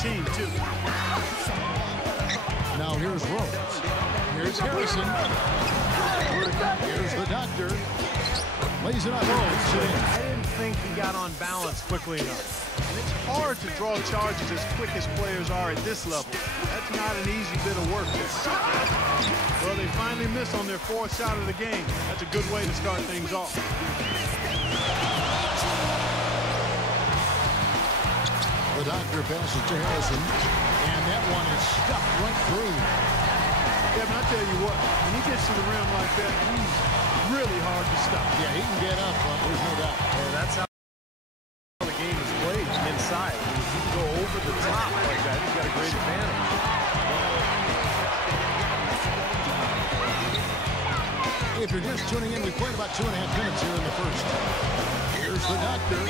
team, too. Now here's Rose. Here's Harrison. Here's the doctor. Lays it on Rose. I didn't think he got on balance quickly enough. And it's hard to draw charges as quick as players are at this level. That's not an easy bit of work. Well, they finally missed on their fourth shot of the game. That's a good way to start things off. The doctor passes to Harrison, and that one is stuffed right through. Yeah, but I tell you what, when he gets to the rim like that, he's really hard to stop. Yeah, he can get up, there's no doubt. Yeah, that's how the game is played inside. If you can go over the top like that, he's got a great advantage. If you're just tuning in, we played about 2.5 minutes here in the first. Here's the doctor.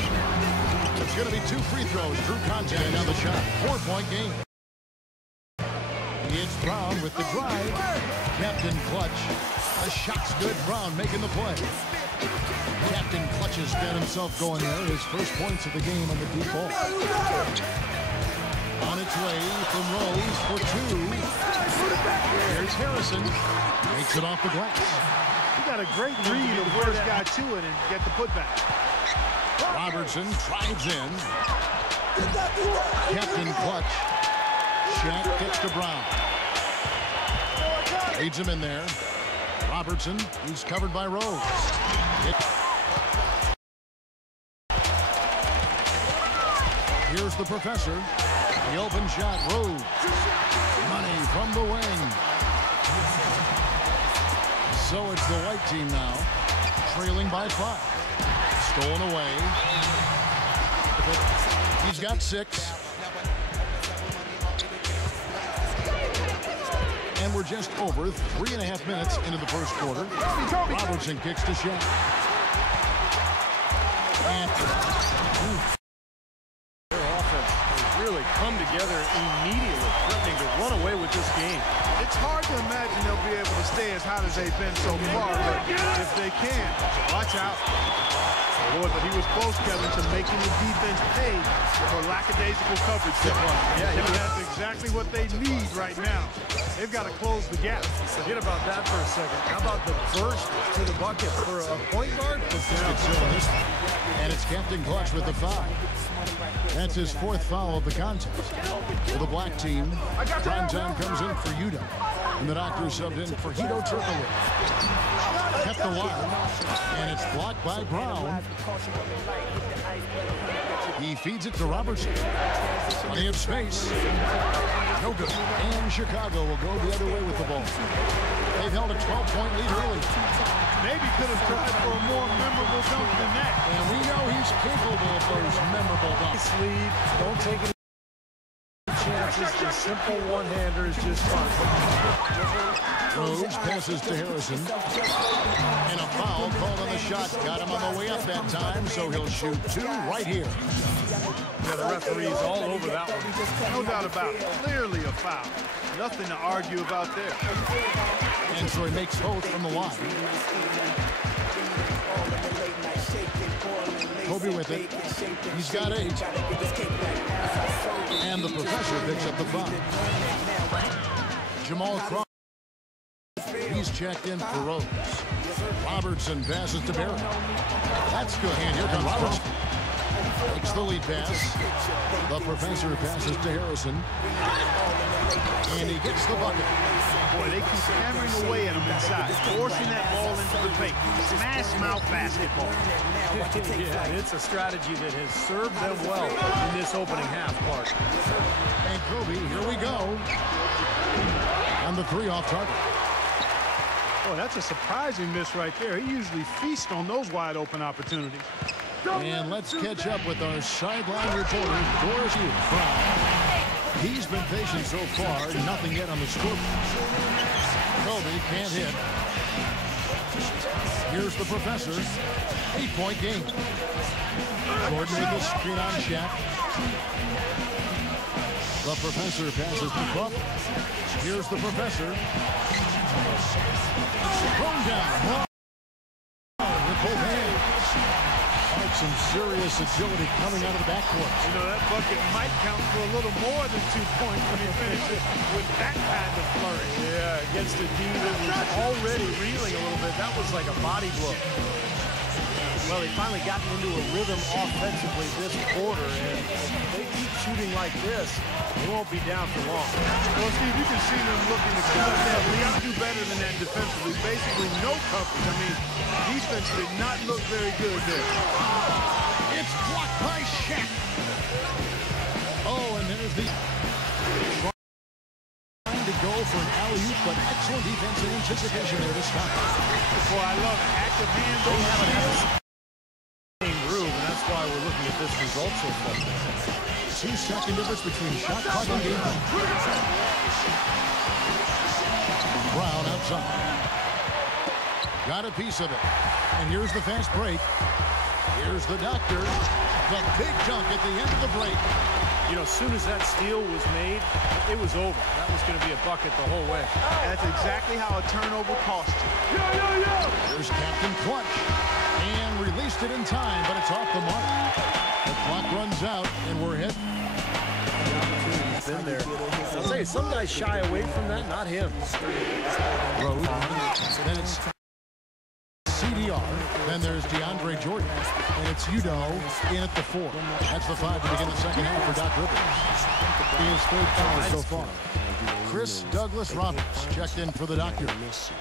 It's going to be 2 free throws. True contact on the shot. 4-point game. It's Brown with the drive. Captain Clutch. The shot's good. Brown making the play. Captain Clutch has got himself going there. His first points of the game on the deep ball. On its way from Rose for 2. Here's Harrison. Makes it off the glass. He got a great read of where he got to it and get the putback. Robertson drives in. Captain Clutch. Shaq gets to Brown. Leads him in there. Robertson, he's covered by Rose. Here's the professor. The open shot, Rose. Money from the wing. So it's the white team now, trailing by 5. Stolen away. He's got 6. And we're just over 3.5 minutes into the first quarter. Robertson kicks to Shaq. And their offense has really come together immediately, threatening to run away with this game. It's hard to imagine they'll be able to stay as hot as they've been so far, but if they can, watch out. Boy, but he was close, Kevin, to making the defense pay for lackadaisical coverage. Yeah, that's exactly what they need right now. They've got to close the gap. Forget about that for a second. How about the burst to the bucket for a point guard? And it's Captain Clutch with the foul. That's his 4th foul of the contest. For the black team, prime time comes in for Utah. And the doctor subbed in for Hedo Turkoglu. Kept the line, and it's blocked by Brown. He feeds it to Robertson. Plenty of space. No good. And Chicago will go the other way with the ball. They've held a 12-point lead early. Maybe could have tried for a more memorable dunk than that. And we know he's capable of those memorable dunks. Lead. Don't take any chances. The simple one-hander is just fun. Rose passes to Harrison. And a foul called on the shot. Got him on the way up that time, so he'll shoot 2 right here. Yeah, the referee's all over that one. No doubt about it. Clearly a foul. Nothing to argue about there. And so he makes both from the line. Kobe with it. He's got 8. And the professor picks up the foul. Jamal Crawford. He's checked in for Rose. Robertson passes to Barrett. That's good. And here comes Robertson. Takes the lead pass. The professor passes to Harrison. And he gets the bucket. Boy, they keep hammering away at him inside, forcing that ball into the paint. Smash mouth basketball. Yeah, it's a strategy that has served them well in this opening half part. And Kobe, here we go. And the 3 off target. Boy, that's a surprising miss right there. He usually feasts on those wide open opportunities. And let's catch up with our sideline reporter, Doris Brown. He's been patient so far, nothing yet on the scoreboard. Kobe can't hit. Here's the professor. 8-point game. Jordan with the screen on Shaq. The professor passes to Crawford. Here's the professor. Thrown down. With both hands. some serious agility coming out of the backcourt. You know, that bucket might count for a little more than 2 points when he finishes with that kind of flourish. Yeah, against a team that was already reeling a little bit. That was like a body blow. Well, they finally gotten into a rhythm offensively this quarter, and if they keep shooting like this, they won't be down for long. Well, Steve, you can see them looking to cut that. We got to do better than that defensively. Basically, no coverage. I mean, defense did not look very good there. It's blocked by Shaq. Oh, and there's the trying to go for an alley-oop, but excellent defense and anticipation there to stop. Boy, I love it. Active hand on the field. Groove, and that's why we're looking at this result so far. 2-second difference between shot clock and game clock. Brown outside. Got a piece of it. And here's the fast break. Here's the doctor. The big dunk at the end of the break. You know, as soon as that steal was made, it was over. That was going to be a bucket the whole way. That's exactly how a turnover costs you. Here's Captain Clutch. And released it in time, but it's off the mark. The clock runs out, and we're hit. The opportunity's been there. I'll tell you, some guys shy away from that, not him. Rose. Then it's CDR. Then there's DeAndre Jordan. And it's Udo in at the 4. That's the 5 to begin the second half for Doc Rivers. His third foul so far. Chris Douglas Roberts checked in for the Doctor. Must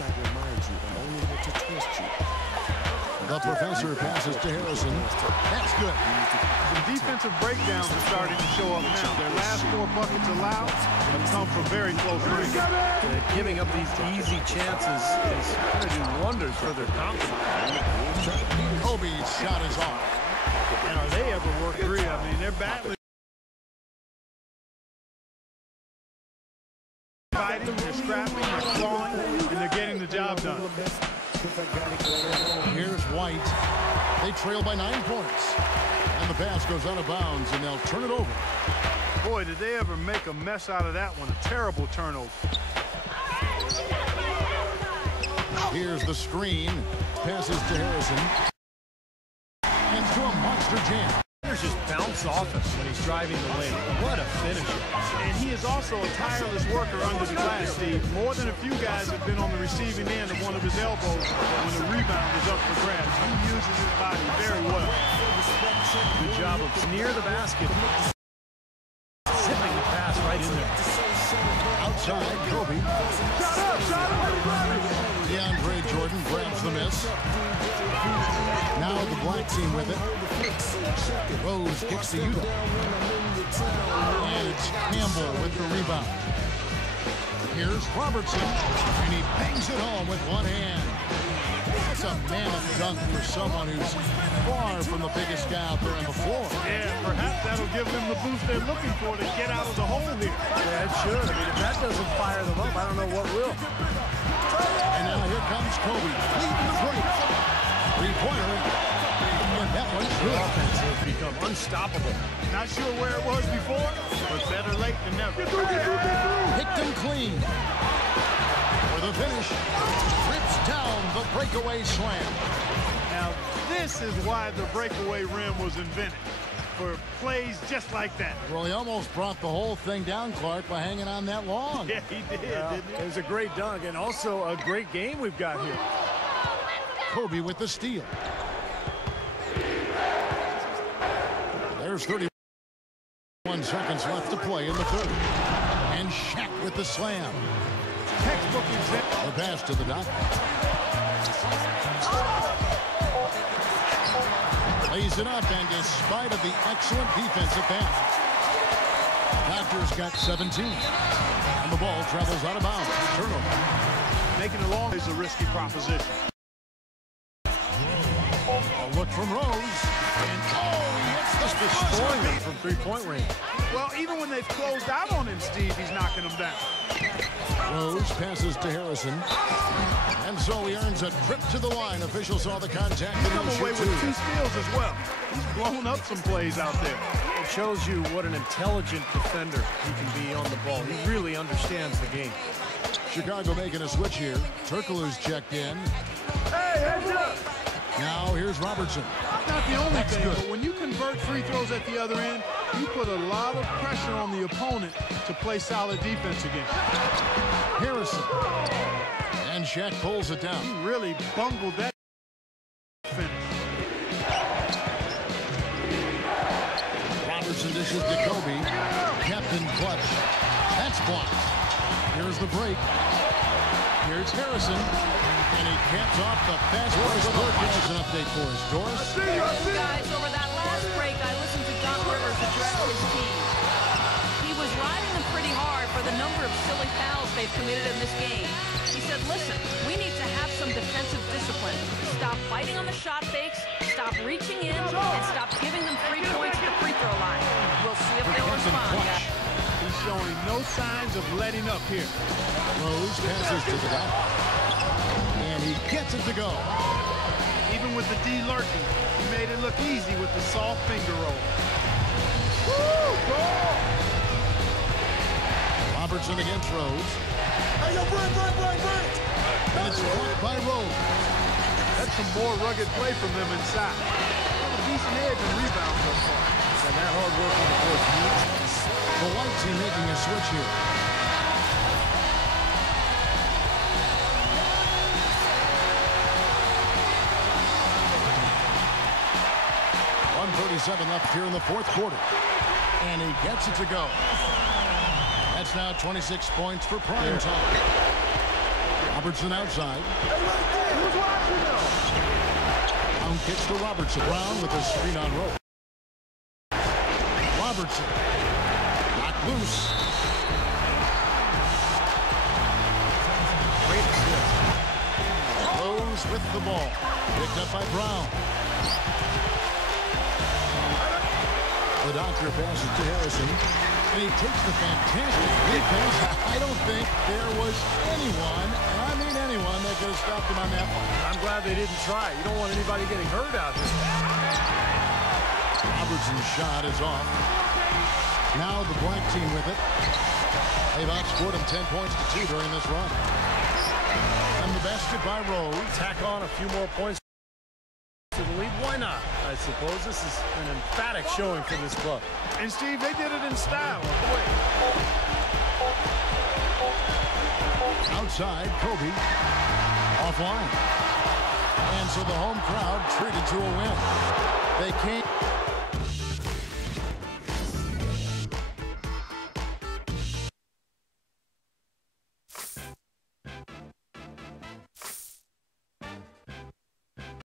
I remind you, I'm only here to trust you. The professor passes to Harrison. That's good. Some defensive breakdowns are starting to show up now. Their last 4 buckets allowed have come from very close range. Giving up these easy chances is going to do wonders for their confidence. Kobe's shot is off. And are they ever work free? I mean, they're battling. Fighting, they're scrapping, they're clawing, and they're getting the job done. Here's White. They trail by 9 points. And the pass goes out of bounds, and they'll turn it over. Boy, did they ever make a mess out of that one. A terrible turnover. Here's the screen. Passes to Harrison. Into a monster jam. Just bounce off him when he's driving the lane. What a finisher. And he is also a tireless worker under the glass, Steve. More than a few guys have been on the receiving end of one of his elbows when the rebound is up for grabs. He uses his body very well. Good job of near the basket. Zipping the pass right in there. Outside, Kobe. Shot up! DeAndre Jordan grabs the miss. Now the black team with it. Rose kicks to Udo. And it's Campbell with the rebound. Here's Robertson. And he bangs it home with one hand. That's a mammoth dunk for someone who's far from the biggest guy out there on the floor. Yeah, perhaps that'll give them the boost they're looking for to get out of the hole here. Yeah, it should. I mean, if that doesn't fire them up, I don't know what will. And now here comes Kobe. Leading the break. Three-pointer. And that one's good. Offense has become unstoppable. Not sure where it was before, but better late than never. Picked him clean. For the finish. Rips down the breakaway slam. Now, this is why the breakaway rim was invented. For plays just like that. Well, he almost brought the whole thing down, Clark, by hanging on that long. Yeah, he did, didn't he? It was a great dunk and also a great game we've got here. Kobe with the steal. There's 31 seconds left to play in the third. And Shaq with the slam. Textbook example. The pass to the Doc. Lays it up, and despite of the excellent defense at that, Doctor's got 17. And the ball travels out of bounds. Turnover. Making it long is a risky proposition. A look from Rose. And he hits the Destroying them from three-point range. Well, even when they've closed out on him, Steve, he's knocking them down. Rose passes to Harrison. And so he earns a trip to the line. Officials saw the contact. He's come away with 2 steals as well. He's blown up some plays out there. It shows you what an intelligent defender he can be on the ball. He really understands the game. Chicago making a switch here. Turkoglu's checked in. Hey, heads up! Now here's Robertson. Not the only That's thing, good. but when you convert free throws at the other end, you put a lot of pressure on the opponent to play solid defense again. Harrison. And Shaq pulls it down. He really bungled that finish. Robertson dishes to Kobe. Captain clutch. That's blocked. Here's the break. Here's Harrison. And he caps off the fast break. Here's an update for us. Doris? Guys, over that last break, I listened to Doc Rivers address his team. He was riding them pretty hard for the number of silly fouls they've committed in this game. He said, listen, we need to have some defensive discipline. Stop fighting on the shot fakes, stop reaching in, and stop giving them 3 points at the free throw line. We'll see if they'll respond, guys. He's showing no signs of letting up here. Rose passes to the back. And he gets it to go. Even with the D lurking, he made it look easy with the soft finger roll. Robertson against Rose. And it's blocked by Rose. That's some more rugged play from them inside. A decent edge and rebound so far. And that hard work on the court means The white team making a switch here. .137 left here in the fourth quarter. And he gets it to go. That's now 26 points for prime time. Robertson outside. Brown kicks to Robertson. Brown with a screen on Rose. Robertson. Knocked loose. great assist. Rose with the ball. Picked up by Brown. The doctor passes to Harrison. And he takes the fantastic lead pass. I don't think there was anyone, and I mean anyone, that could have stopped him on that one. I'm glad they didn't try. You don't want anybody getting hurt out there. Robertson's shot is off. Now the black team with it. They've outscored him 10 points to 2 during this run. And the basket by Rose. Tack on a few more points to the lead. Why not? I suppose this is an emphatic showing for this club. And Steve, they did it in style. Outside, Kobe. Offline. And so the home crowd treated to a win. They came...